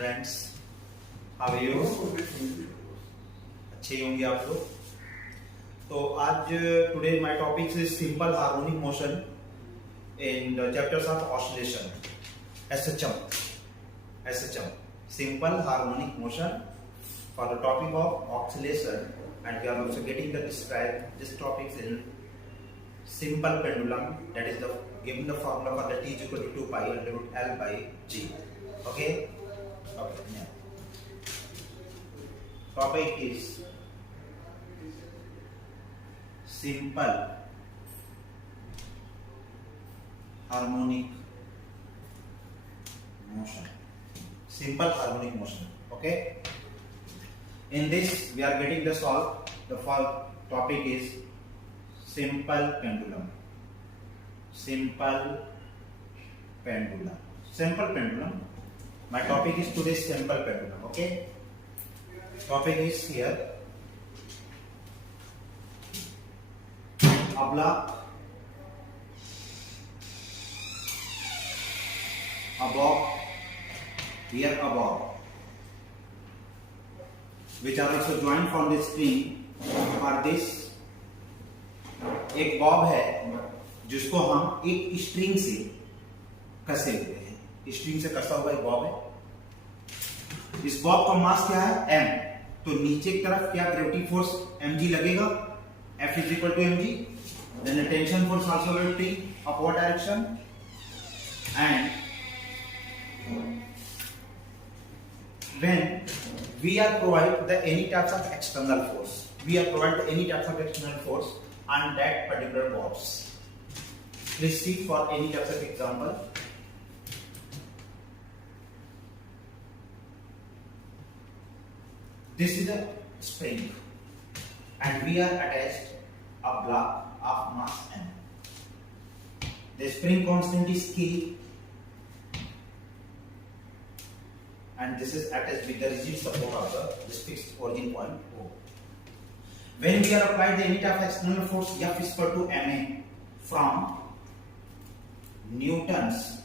Students, how are you? अच्छे ही होंगे आप लोग। तो आज today my topic is simple harmonic motion in the chapters of oscillation, SHM, simple harmonic motion for the topic of oscillation, and we are also getting the describe this topics in simple pendulum, that is the giving the formula for the T is equal to 2 pi under root L by G. Okay, yeah. Topic is simple harmonic motion. Simple harmonic motion. Okay. In this, we are getting the solve. The topic is simple pendulum. Simple pendulum. My topic is today's simple pendulum. Okay. Topic is here. A block above, here above, which are also joined from the string or this. एक Bob है जिसको हम एक string से कसे हुए हैं। String से कसा हुआ एक बॉब है। इस बॉब का मास क्या है? m। तो नीचे की तरफ क्या ग्रेविटी फोर्स mg लगेगा? F is equal to mg. Then the tension force also will be upward direction, and when we are provide the any types of external force on that particular bobs. Please see for any types of example. This is a spring, and we are attached a block of mass m. The spring constant is K, and this is attached with the rigid support of this fixed origin point O. When we are applied the unit of external force, F is equal to ma from Newton's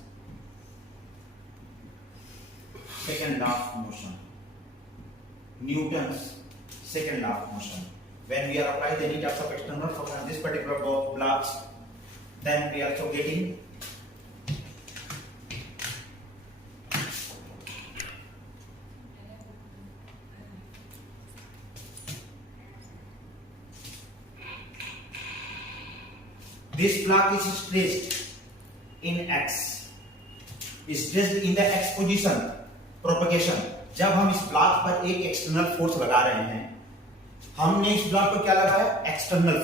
second law of motion. When we are applying the unit of external force on this particular blocks, then we are also getting this block is stretched in x, is stretched in the x position propagation. जब हम इस block पर एक external force लगा रहे हैं, हमने इस ब्लॉक पर क्या लगाया? एक्सटर्नल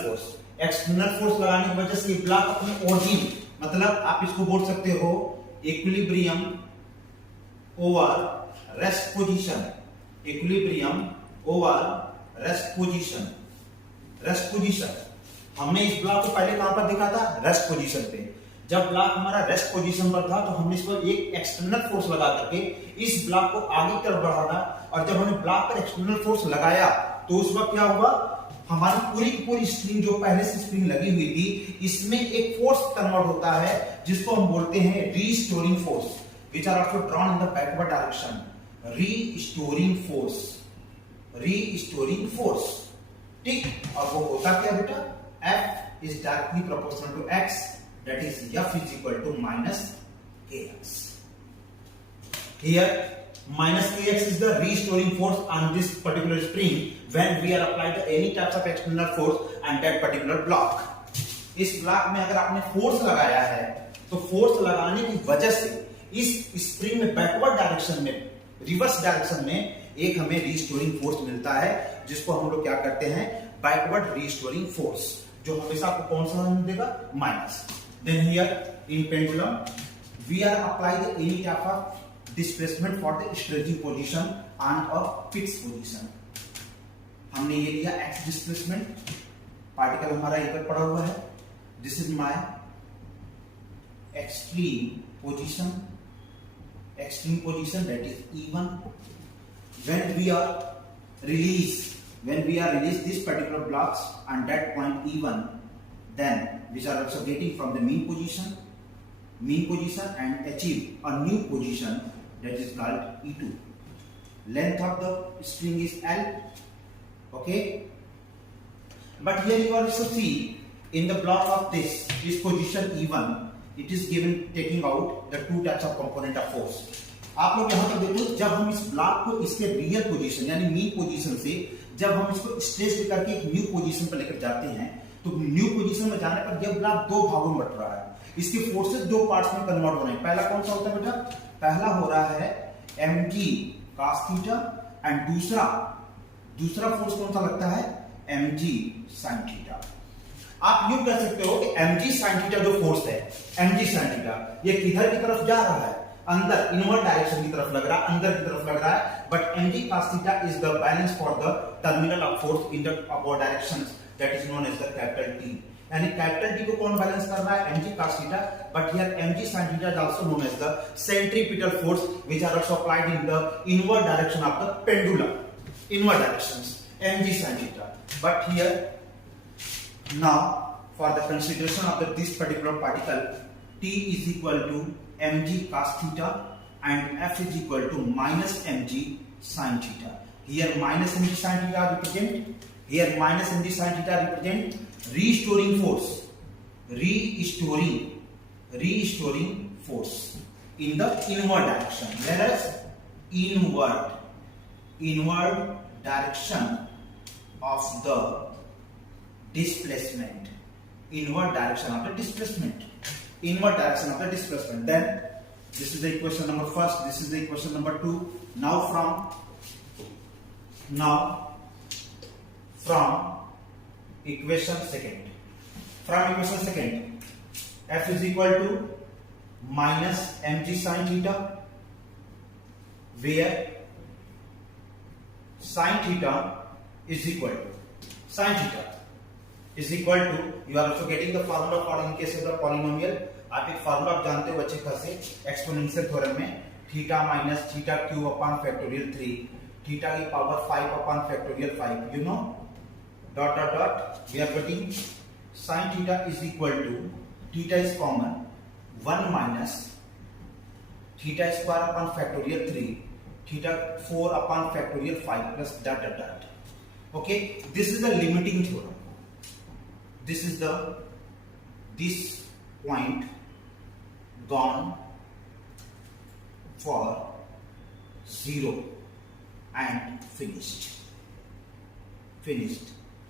फोर्स लगाने की वजह से ये ब्लॉक अपने ओरिजिन, मतलब आप इसको बोल सकते हो इक्विलिब्रियम ओवर रेस्ट पोजीशन। हमने इस ब्लॉक को पहले कहां पर दिखा था? रेस्ट पोजीशन पे। जब ब्लॉक हमारा रेस्ट पोजीशन पर था तो हमने इस पर एक एक्सटर्नल फोर्स लगा करके इस ब्लॉक को आगे की तरफ बढ़ाना, और जब हमने ब्लॉक पर एक्सटर्नल फोर्स लगाया तो उस वक्त क्या हुआ? हमारी पूरी की पूरी स्प्रिंग जो पहले से स्प्रिंग लगी हुई थी, इसमें एक फोर्स कन्वर्ट होता है जिसको हम बोलते हैं restoring force, which are also drawn in the backward direction. Restoring force, ठीक। और वो होता क्या बेटा? F is directly proportional to x, that is F is equal to minus kx. Here minus kx is the restoring force on this particular spring when we are applied any types of external force on that particular block. इस block में अगर आपने force लगाया है तो force लगाने की वजह से इस स्प्रिंग में बैकवर्ड डायरेक्शन में, रिवर्स डायरेक्शन में एक हमें रिस्टोरिंग फोर्स मिलता है, जिसको हम लोग क्या करते हैं? बैकवर्ड रिस्टोरिंग फोर्स, जो हमेशा आपको कौन सा देगा? Minus. Then here in pendulum we are apply the any type of displacement for the stretching position on a fix position. हमने ये लिया एक्स डिस्प्लेसमेंट, पार्टिकल हमारा यहां पर पड़ा हुआ है। This is my extreme position that is E1. when we are release this particular blocks on that point E1, then which are also getting from the mean position and achieve a new position that is called E2. length of the string is L. Okay, but here you also see in the block of this position E1, it is given taking out the two types of component of force. आप लोग यहाँ पर देखो, जब हम इस block को इसके रियल पोजीशन यानी मीन पोजीशन से जब हम इसको स्ट्रेच करके एक न्यू पोजीशन पर लेकर जाते हैं, तो न्यू पोजीशन में जाने पर यह ब्लॉक दो भागों में बट रहा है, इसके फोर्सेस दो पार्ट्स में कन्वर्ट हो रहे हैं। पहला कौन सा होता है बेटा? पहला हो रहा है mg cos थीटा एंड दूसरा फोर्स कौन सा लगता है? mg sin theta. आप यूं कह सकते हो कि mg sin थीटा जो फोर्स है, mg sin थीटा, ये किधर की तरफ जा रहा है? अंदर, इनवर्ट डायरेक्शन की तरफ लग रहा है, अंदर की तरफ लग रहा है। But mg cos theta is the balance for the terminal of force in the upward directions, that is known as the capital T। यानी कैपिटल T को कौन बैलेंस कर रहा है? mg cos theta, but here mg sin theta is also known as the centripetal force which are also applied in the invert direction of the pendulum, invert directions, mg sin theta. But here now for the consideration of this particular particle, T is equal to mg cos theta and F is equal to minus mg sin theta. Here minus mg sin theta represent, here minus mg sin theta represent restoring force, restoring force in the inward direction, whereas inward direction of the displacement, inward direction of the displacement, then this is the equation number first, this is the equation number 2. Now from equation second, F is equal to minus mg sin theta, where sin theta is equal to, you are also getting the formula for in case of the polynomial. आप एक formula आप जानते हो बच्चे खासे exponential theorem में, theta minus theta cube upon factorial 3, theta की power 5 upon factorial 5, you know, dot dot dot, we are getting sin theta is equal to, theta is common, 1 minus theta square upon factorial 3, theta 4 upon factorial 5 plus dot dot dot. Okay, this is the limiting theorem, this point gone for 0 and finished।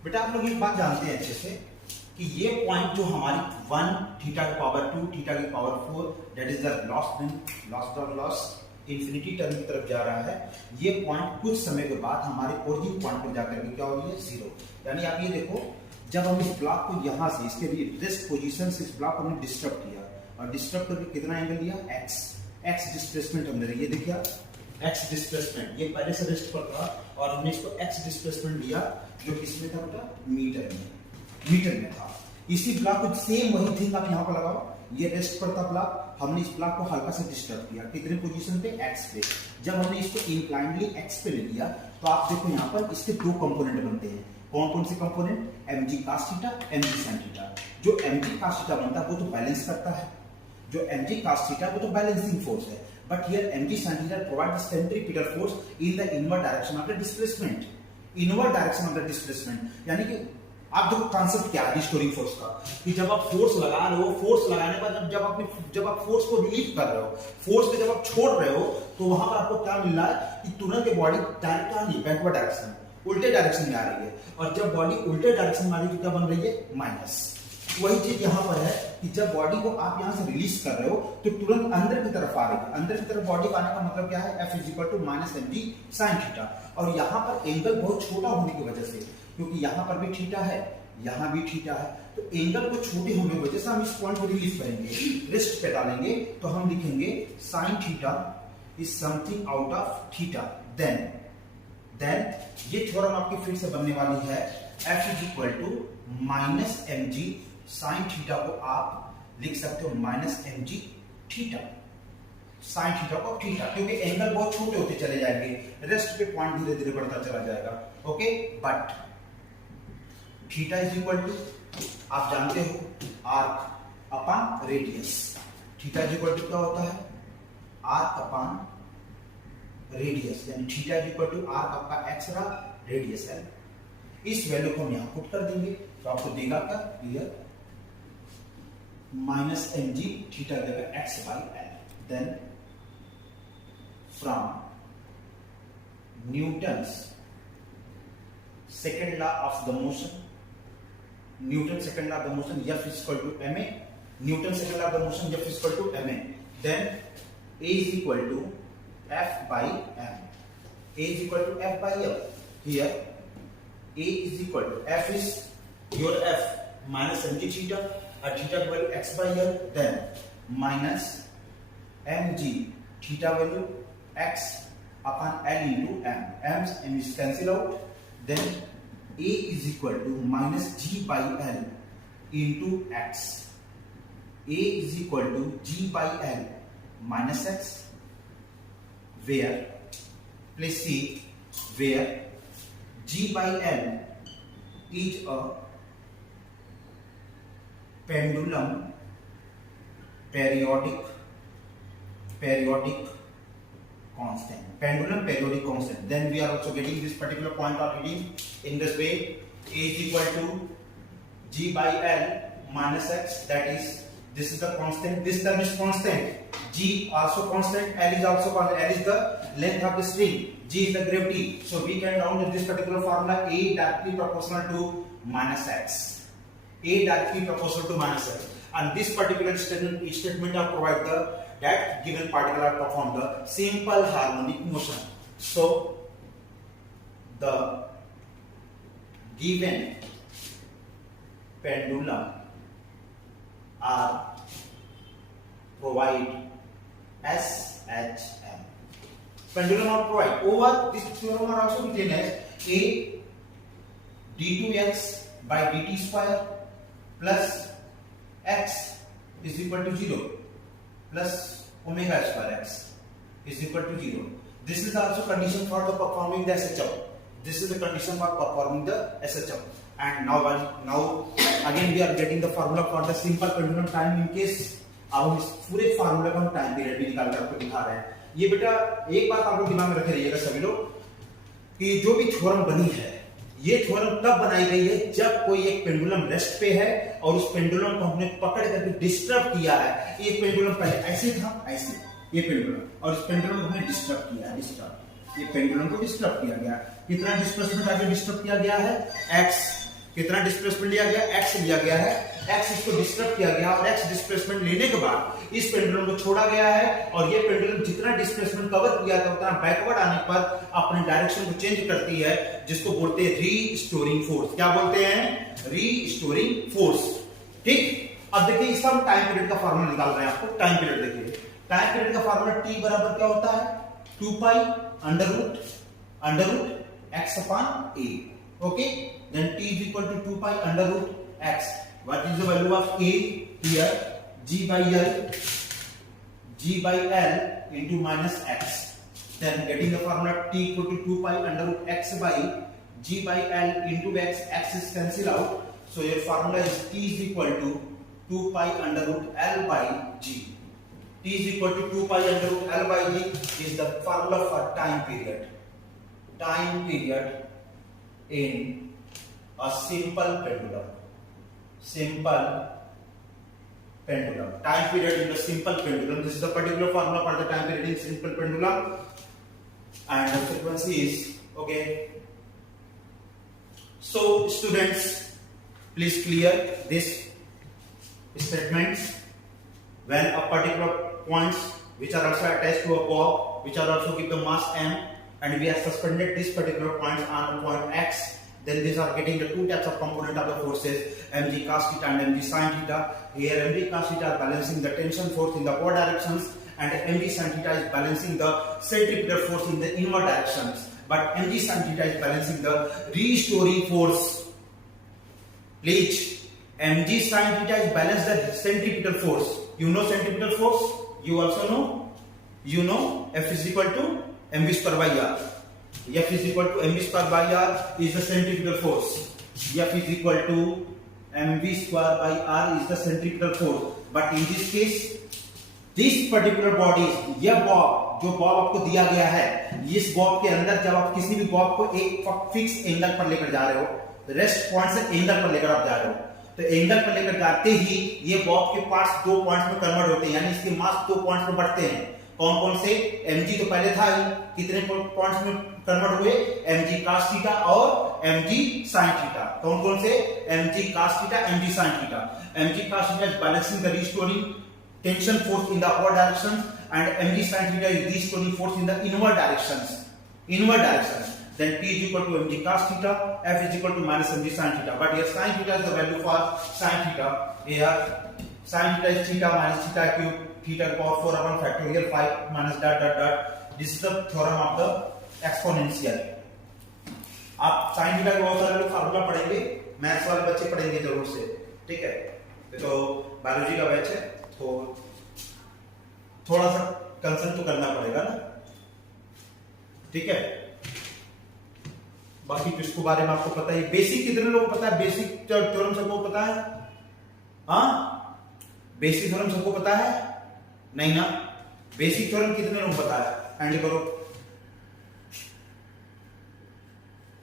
बेटा आप लोग एक बात जानते हैं अच्छे से कि ये पॉइंट जो हमारी 1 थीटा की पावर 2 थीटा की power 4, that is the loss infinity term की तरफ जा रहा है, ये पॉइंट कुछ समय के बाद हमारे ओरिजिन पॉइंट पर जाकर के क्या हो रही है? 0। यानी आप ये देखो, जब हम इस ब्लॉक को यहां से इसके रेस्ट पोजीशन से इस ब्लॉक को हमने डिस्टर्ब किया और डिस्टर्ब करके कितना एंगल लिया? x डिस्प्लेसमेंट हमने, ये देखिए x डिस्प्लेसमेंट, ये पहले से रेस्ट पर था और हमने इसको x डिस्प्लेसमेंट लिया जो किसमें था बेटा? मीटर में था। इसी ब्लॉक को सेम वही थिंग आप यहां पर लगाओ, ये रेस्ट पर था ब्लॉक, हमने इस ब्लॉक को हल्का से डिस्टर्ब किया, कितने पोजीशन पे? x पे। जब हमने इसको इंक्लाइनली x पे ले लिया तो आप देखो यहाँ पर इसके दो कंपोनेंट बनते हैं। कौन से component? mg cos theta, mg sin theta. जो mg cos थीटा बनता है वो तो बैलेंस करता है, जो mg cos थीटा वो तो बैलेंसिंग फोर्स है, but here mg sin theta provide the centripetal force in the inward direction of the displacement, यानी कि आप देखो कॉन्सेप्ट क्या है रिस्टोरिंग फोर्स का, कि जब आप फोर्स लगा रहे हो, फोर्स लगाने के बाद जब आप फोर्स को रिलीव कर रहे हो, फोर्स को जब आप छोड़ रहे हो, तो वहां पर आपको क्या मिल रहा है कि तुरंत बॉडी डायरेक्ट आ रही है बैकवर्ड डायरेक्शन, उल्टे डायरेक्शन में आ रही है, और जब बॉडी उल्टे डायरेक्शन में आ रही है तो क्या बन रही है? माइनस। वही चीज यहाँ पर है कि जब बॉडी को आप यहाँ से रिलीज कर रहे हो तो तुरंत अंदर की तरफ आ रही है, अंदर की तरफ बॉडी आने का मतलब क्या है? F is equal to minus mg sin theta. और यहाँ पर एंगल बहुत छोटा होने की वजह से, क्योंकि यहाँ पर भी थीटा है, यहाँ भी थीटा है, तो एंगल को छोटे होने की वजह से हम इस पॉइंट को रिलीज करेंगे, रेस्ट पे डालेंगे, तो हम लिखेंगे sin theta is something out of theta. Then ये थ्योरम आपकी फिर से बनने वाली है F is equal to minus mg sin theta को आप लिख सकते हो minus mg theta, sin theta को थीटा, क्योंकि एंगल बहुत छोटे होते चले जाएंगे, रेस्ट पे पॉइंट धीरे धीरे बढ़ता चला जाएगा। Okay, but theta is equal to, आप जानते हो, arc upon radius. Theta is equal to क्या होता है? आर्क अपॉन रेडियस, यानी theta is equal to R आपका एक्स रहा, रेडियस एल। इस वैल्यू को हम यहां पुट कर देंगे तो आपको देगा क्या, clear, minus m g theta देगा x by l. Then from Newton's second law of the motion, Newton second law of the motion, F is equal to ma, Newton second law of the motion F is equal to ma, then A is equal to F by m, A is equal to F by m, here A is equal to F is your F minus mg theta, and theta value x by l, then minus mg theta value x upon l into m, m is cancel out, then A is equal to minus g by l into x, A is equal to g by l minus x, where, please see, where g by l is a pendulum periodic constant, pendulum periodic constant. Then we are also getting this particular point of reading in this way: A is equal to g by l minus x, that is, this is the constant, this term is constant, g also constant, l is also constant, l is the length of the string, g is the gravity, so we can round this particular formula A directly proportional to minus x, A directly proportional to minus x, and this particular statement of provide the that given particle are perform the simple harmonic motion. So the given pendulum are provide SHM. Pendulum are provide over this theorem are also written as A d2x by dt square plus x is equal to 0 plus omega square x is equal to 0. This is also condition for the performing the SHM. This is the condition for performing the SHM. And now again we are getting the formula for the simple pendulum time in case अब हम इस पूरे formula का हम time period भी निकाल कर आपको दिखा रहे हैं। ये बेटा एक बात आप लोग दिमाग में रखे रहिएगा सभी लोग कि जो भी थ्योरम बनी है ये थ्योरम तब बनाई गई है जब कोई एक पेंडुलम रेस्ट पे है और उस पेंडुलम को हमने पकड़ करके डिस्टर्ब किया है। ये पेंडुलम पहले ऐसे था, ऐसे ये पेंडुलम, और इस पेंडुलम को हमने डिस्टर्ब किया है, डिस्टर्ब, ये पेंडुलम को डिस्टर्ब किया गया। कितना डिस्प्लेसमेंट आगे डिस्टर्ब किया गया है, x, कितना डिस्प्लेसमेंट लिया गया, x लिया गया है, x इसको डिस्टर्ब किया गया और x डिस्प्लेसमेंट लेने के बाद इस पेंडुलम को छोड़ा गया है और ये पेंडुलम जितना डिस्प्लेसमेंट कवर किया था उतना बैकवर्ड आने पर अपने डायरेक्शन को चेंज करती है, जिसको बोलते हैं रीस्टोरिंग फोर्स। क्या बोलते हैं, रीस्टोरिंग फोर्स। ठीक, अब देखिए इसका हम टाइम पीरियड का फार्मूला निकाल रहे हैं। आपको टाइम पीरियड देखिए, टाइम पीरियड का फार्मूला t बराबर क्या होता है, 2 pi under root x upon a। Okay, then t is equal to 2 pi under root x. What is the value of a here? G by L into minus x. Then getting the formula t equal to 2 pi under root x by g by L into x. X is cancel out. So your formula is t is equal to 2 pi under root L by g. T is equal to 2 pi under root L by g is the formula for time period. Time period in a simple pendulum. Time period in a simple pendulum. This is the particular formula for the time period in simple pendulum, and the frequency is okay. So students, please clear this statements. When a particular points which are also attached to a bob, which are also give the mass m, and we have suspended this particular points on the point x, then these are getting the two types of component of the forces, mg cos theta and mg sin theta. Here mg cos theta are balancing the tension force in the forward directions, and mg sin theta is balancing the centripetal force in the inward directions, but mg sin theta is balancing the restoring force. Please, mg sin theta is balance the centripetal force. You know centripetal force, you also know, you know F is equal to mv square by r. F is equal to mv square by r is the centripetal force. F is equal to mv square by r is the centripetal force. But in this case this particular body, यह Bob, जो Bob आपको दिया गया है, इस Bob के अंदर जब आप किसी भी बॉब को एक फिक्स एंगल पर लेकर जा रहे हो, रेस्ट पॉइंट से एंगल पर लेकर आप जा रहे हो, तो एंगल पर लेकर जाते ही ये बॉब के पार्ट्स दो पॉइंट्स में कन्वर्ट होते हैं, यानी इसके मास दो पॉइंट्स में बढ़ते हैं। कौन कौन से? mg तो पहले था ही, कितने पॉइंट्स में कन्वर्ट हुए? mg cos थीटा और mg sin थीटा। कौन कौन से? mg cos theta, mg sin theta. mg cos theta is balancing the restoring tension force in the upward directions and mg sin theta is restoring force in the inward directions. Then P is equal to mg cos theta, F is equal to minus mg sin theta. But here sin theta is the value for sin theta. Here sin theta is theta minus theta cube, theta to power 4 upon factorial 5 minus dot dot dot. This is the theorem of the exponential. आप sin theta के बहुत सारे लोग formula पढ़ेंगे, maths वाले बच्चे पढ़ेंगे जरूर से, ठीक है? तो बायोलॉजी का बैच है, तो थोड़ा सा कंसर्न तो करना पड़ेगा ना, ठीक है? बाकी तो इसको बारे में आपको पता है। बेसिक कितने लोगों को पता है? बेसिक थ्योरम सबको पता है? हाँ, बेसिक थ्योरम सबको पता है? नहीं ना? बेसिक थ्योरम कितने लोगों को पता है? हैंड करो।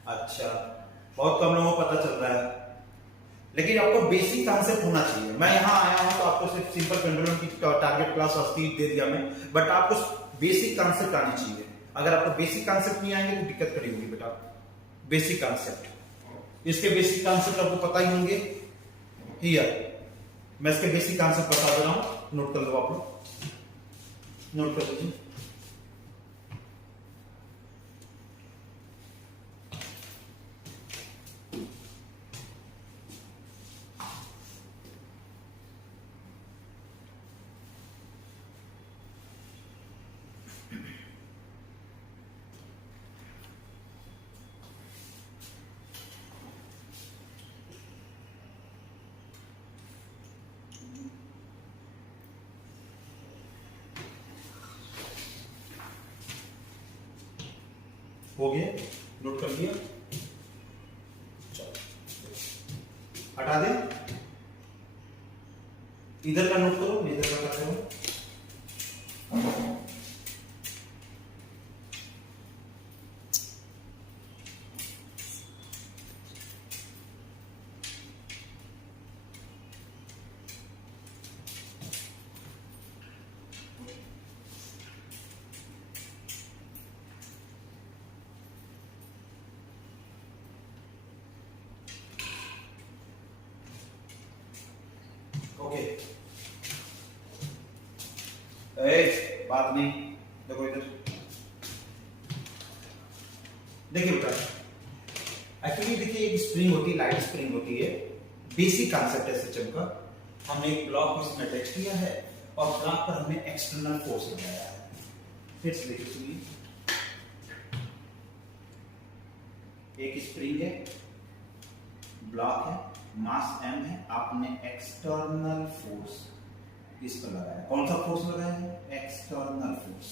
अच्छा, बहुत कम लोगों को पता चल रहा है, लेकिन आपको बेसिक कॉन्सेप्ट होना चाहिए। मैं यहां आया हूं तो आपको सिर्फ सिंपल पेंडुलम की टारगेट क्लास अस्ती दे दिया मैं, बट आपको बेसिक कॉन्सेप्ट आनी चाहिए। अगर आपको बेसिक कॉन्सेप्ट नहीं आएंगे तो दिक्कत खड़ी होगी बेटा। बेसिक कॉन्सेप्ट, इसके बेसिक कॉन्सेप्ट आपको पता ही होंगे। हियर मैं इसके बेसिक कॉन्सेप्ट बता दे रहा हूं, नोट कर लो आप लोग, नोट कर लीजिए। हो गया, नोट कर लिया, चलो हटा दे, इधर का नोट करो, मैं इधर का करता हूं। ओके, बात नहीं, देखो इधर, देखिए बेटा, एक्चुअली देखिए एक स्प्रिंग होती है, लाइट स्प्रिंग होती है, बेसिक कॉन्सेप्ट है सिस्टम का। हमने एक ब्लॉक को इसमें अटैच किया है और ब्लॉक पर हमने एक्सटर्नल फोर्स लगाया है। फिर से देखिए, सुनिए, एक स्प्रिंग है, ब्लॉक है, मास m है, आपने एक्सटर्नल फोर्स इस पर लगाया। कौन सा फोर्स लगाया है? External force.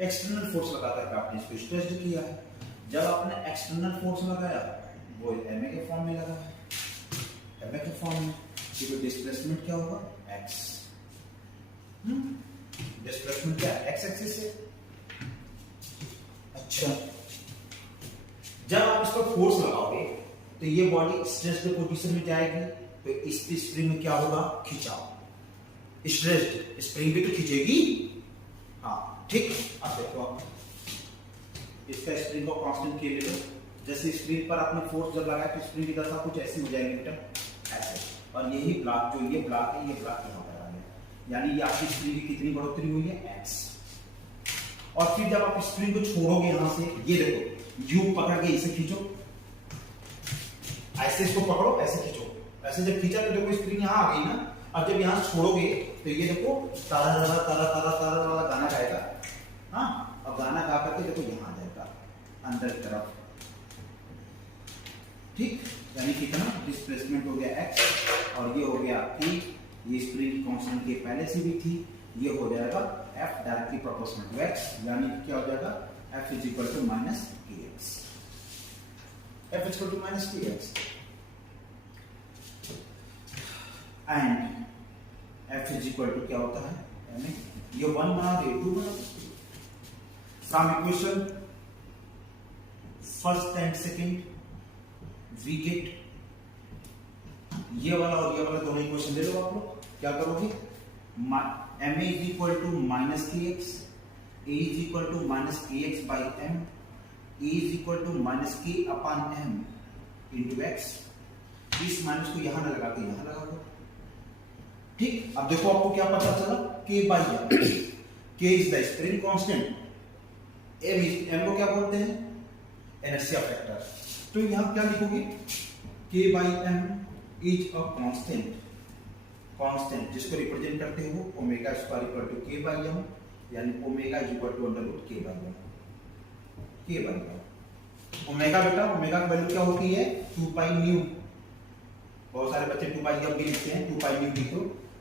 एक्सटर्नल फोर्स लगा करके आपने इसको स्ट्रेच किया है। जब आपने एक्सटर्नल फोर्स लगाया वो ma के फॉर्म में लगा है, ma के फॉर्म में, तो डिस्प्लेसमेंट क्या होगा? x। डिस्प्लेसमेंट क्या है? x एक्सिस से। अच्छा, जब आप इस पर फोर्स लगाओगे तो ये बॉडी स्ट्रेच्ड पोजीशन में जाएगी, तो इस स्प्रिंग में क्या होगा? खिंचाव। स्ट्रेच्ड स्प्रिंग भी तो खींचेगी, हाँ ठीक। अब देखो, आप इसका स्प्रिंग को कांस्टेंट के ले लो। जैसे स्प्रिंग पर आपने फोर्स जब लगाया तो स्प्रिंग की दशा कुछ ऐसी हो जाएगी बेटा, ऐसे। और यही ब्लॉक, जो ये ब्लॉक है, ये ब्लॉक यहाँ पर आ गया, यानी ये आपकी स्प्रिंग की कितनी बढ़ोतरी हुई है? x। और फिर जब आप स्प्रिंग को छोड़ोगे यहां से, ये देखो, यू पकड़ के इसे खींचो, ऐसे इसको पकड़ो, ऐसे खींचो, ऐसे जब खींचा तो देखो स्प्रिंग यहाँ आ गई ना। अब जब यहाँ छोड़ोगे तो ये देखो तारा तारा तारा तारा तारा वाला गाना गाएगा, हाँ। अब गाना गा करके देखो यहाँ आ जाएगा अंदर की तरफ, ठीक। यानी कितना डिस्प्लेसमेंट हो गया x, और ये हो गया आपकी, ये स्प्रिंग कांस्टेंट के पहले से भी थी, ये हो जाएगा F directly proportional to x, यानी क्या हो जाएगा? F is equal to minus kx। F is equal to minus kx and F is equal to क्या होता है? ये 1 बना दे 2 बना from equation first and second we get ये वाला और ये वाला दोनों इक्वेशन ले लो आप लोग। क्या करोगे ma is equal to minus k x a is equal to minus k x by m a is equal to minus k upon m into x. इस माइनस को यहां ना लगा के यहां लगा दो। ठीक, अब देखो आपको क्या पता चला k by m. K is the spring constant, m को क्या बोलते हैं इनर्शिया फैक्टर। तो यहां क्या लिखोगे k by m is a constant जिसको रिप्रेजेंट करते हो omega square equal to k by m, यानी omega is equal to under root k by m. K by m omega, बेटा ओमेगा की वैल्यू क्या होती है 2 पाई न्यू। बहुत सारे बच्चे 2 पाई एम भी लिखते हैं, 2 पाई न्यू लिखो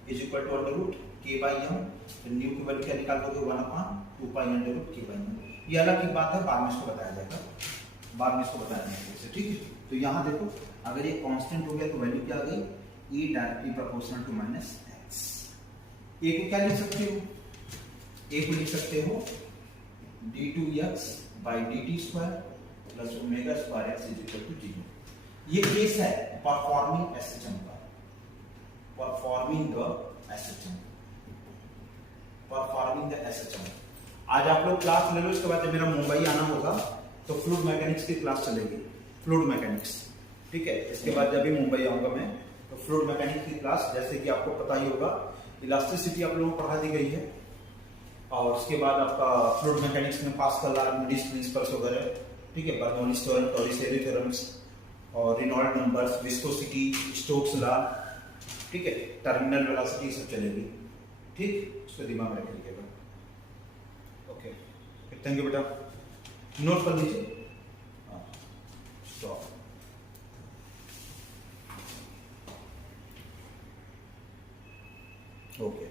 is equal to under root k by m. तो न्यू की वैल्यू क्या निकाल दोगे 1 upon 2 pi under root k by m. ये अलग की बात है, बाद में इसको बताया जाएगा, बाद में इसको बताया जाएगा। ठीक है, तो यहां देखो अगर ये कांस्टेंट हो गया तो वैल्यू क्या आ गई E directly proportional to minus x. A को क्या लिख सकते हो, ए को लिख सकते हो d2x by dt square plus omega square x is equal to 0। ये केस है परफॉर्मिंग एसएचएम का, performing the SHM, performing the SHM. आज आप लोग क्लास ले लो, इसके बाद जब मेरा मुंबई आना होगा तो फ्लूइड मैकेनिक्स की क्लास चलेगी, फ्लूइड मैकेनिक्स। ठीक है, इसके बाद जब भी मुंबई आऊंगा मैं तो फ्लूइड मैकेनिक्स की क्लास, जैसे कि आपको पता ही होगा इलास्टिसिटी आप लोगों को पढ़ा दी गई है, और उसके बाद आपका फ्लूइड मैकेनिक्स में पास्कल लॉ, मिडिस प्रिंसिपल्स वगैरह, ठीक है, बर्नौलीज थ्योरम, टॉरिस-एयरी थ्योरम्स और Reynold numbers, viscosity, Stokes law, ठीक है, टर्मिनल वेलोसिटी सब चलेगी। ठीक, उसको दिमाग में रखिएगा। ओके, थैंक यू बेटा, नोट कर लीजिए। स्टॉप। ओके